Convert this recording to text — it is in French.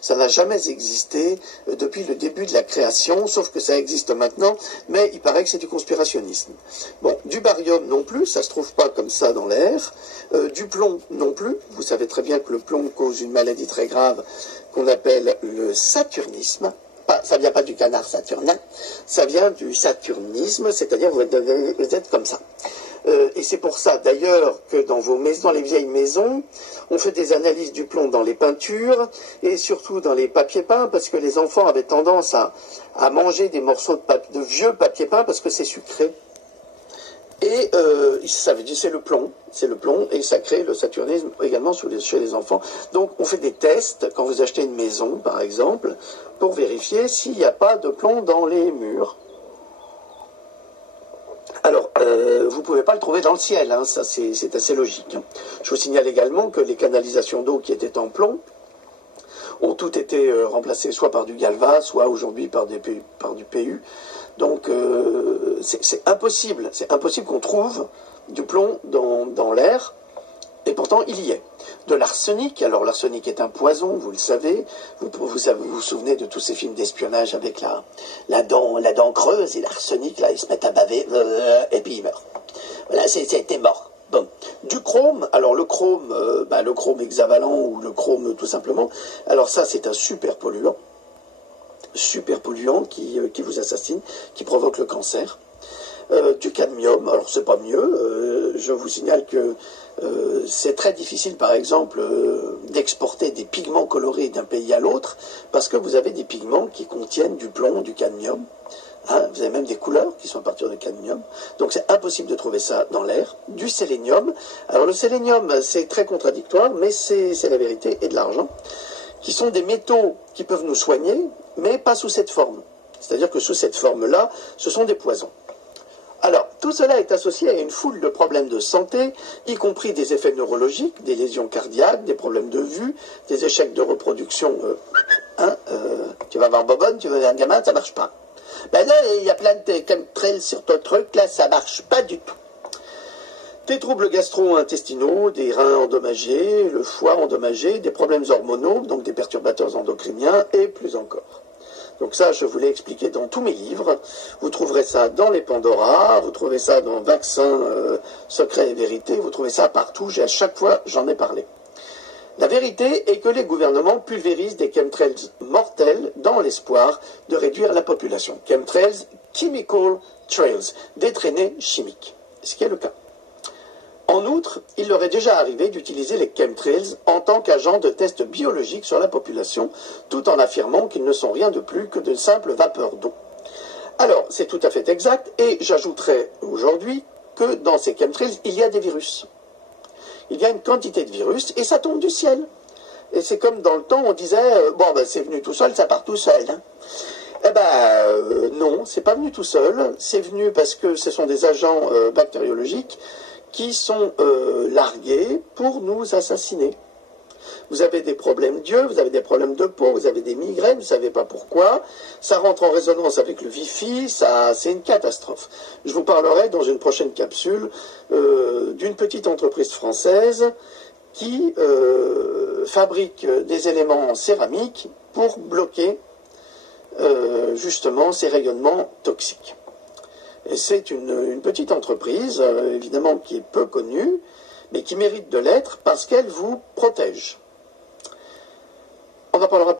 Ça n'a jamais existé depuis le début de la création, sauf que ça existe maintenant, mais il paraît que c'est du conspirationnisme. Bon, du barium non plus, ça se trouve pas comme ça dans l'air. Du plomb non plus. Vous savez très bien que le plomb cause une maladie très grave qu'on appelle le saturnisme. Ça vient pas du canard saturnin, ça vient du saturnisme, c'est-à-dire vous êtes comme ça. Et c'est pour ça d'ailleurs que dans vos maisons, dans les vieilles maisons, on fait des analyses du plomb dans les peintures et surtout dans les papiers peints parce que les enfants avaient tendance à manger des morceaux de vieux papier peint parce que c'est sucré. Et ça veut dire c'est le plomb et ça crée le saturnisme également chez les enfants. Donc on fait des tests quand vous achetez une maison par exemple pour vérifier s'il n'y a pas de plomb dans les murs. Alors, vous ne pouvez pas le trouver dans le ciel, hein, ça c'est assez logique. Hein. Je vous signale également que les canalisations d'eau qui étaient en plomb ont toutes été remplacées soit par du galva, soit aujourd'hui par du PU. Donc c'est impossible qu'on trouve du plomb dans l'air, et pourtant il y est. De l'arsenic, alors l'arsenic est un poison, vous le savez, vous vous souvenez de tous ces films d'espionnage avec la dent creuse et l'arsenic, là, ils se mettent à baver, et puis ils meurent. Voilà, c'était mort. Bon. Du chrome, alors le chrome hexavalent ou le chrome tout simplement, alors ça c'est un super polluant qui vous assassine, qui provoque le cancer. Du cadmium, alors c'est pas mieux, je vous signale que c'est très difficile par exemple d'exporter des pigments colorés d'un pays à l'autre parce que vous avez des pigments qui contiennent du plomb, du cadmium, hein, vous avez même des couleurs qui sont à partir de cadmium, donc c'est impossible de trouver ça dans l'air. Du sélénium, alors le sélénium c'est très contradictoire mais c'est la vérité et de l'argent, qui sont des métaux qui peuvent nous soigner mais pas sous cette forme, c'est-à-dire que sous cette forme-là ce sont des poisons. Alors, tout cela est associé à une foule de problèmes de santé, y compris des effets neurologiques, des lésions cardiaques, des problèmes de vue, des échecs de reproduction. Tu vas avoir bobonne, tu veux un gamin, ça marche pas. Ben là, il y a plein de chemtrails sur ton truc, là, ça marche pas du tout. Des troubles gastro-intestinaux, des reins endommagés, le foie endommagé, des problèmes hormonaux, donc des perturbateurs endocriniens, et plus encore. Donc ça, je vous l'ai expliqué dans tous mes livres. Vous trouverez ça dans les Pandora, vous trouvez ça dans Vaccins, Secrets et Vérité, vous trouvez ça partout, à chaque fois j'en ai parlé. La vérité est que les gouvernements pulvérisent des chemtrails mortels dans l'espoir de réduire la population. Chemtrails, chemical trails, des traînées chimiques, ce qui est le cas. En outre, il leur est déjà arrivé d'utiliser les chemtrails en tant qu'agent de test biologique sur la population, tout en affirmant qu'ils ne sont rien de plus que de simples vapeurs d'eau. Alors, c'est tout à fait exact, et j'ajouterai aujourd'hui que dans ces chemtrails, il y a des virus. Il y a une quantité de virus, et ça tombe du ciel. Et c'est comme dans le temps, on disait, c'est venu tout seul, ça part tout seul. Hein. Eh ben, non, c'est pas venu tout seul, c'est venu parce que ce sont des agents bactériologiques qui sont largués pour nous assassiner. Vous avez des problèmes d'yeux, vous avez des problèmes de peau, vous avez des migraines, vous ne savez pas pourquoi. Ça rentre en résonance avec le Wi-Fi, c'est une catastrophe. Je vous parlerai dans une prochaine capsule d'une petite entreprise française qui fabrique des éléments en céramique pour bloquer justement ces rayonnements toxiques. Et c'est une petite entreprise, évidemment, qui est peu connue, mais qui mérite de l'être parce qu'elle vous protège. On en parlera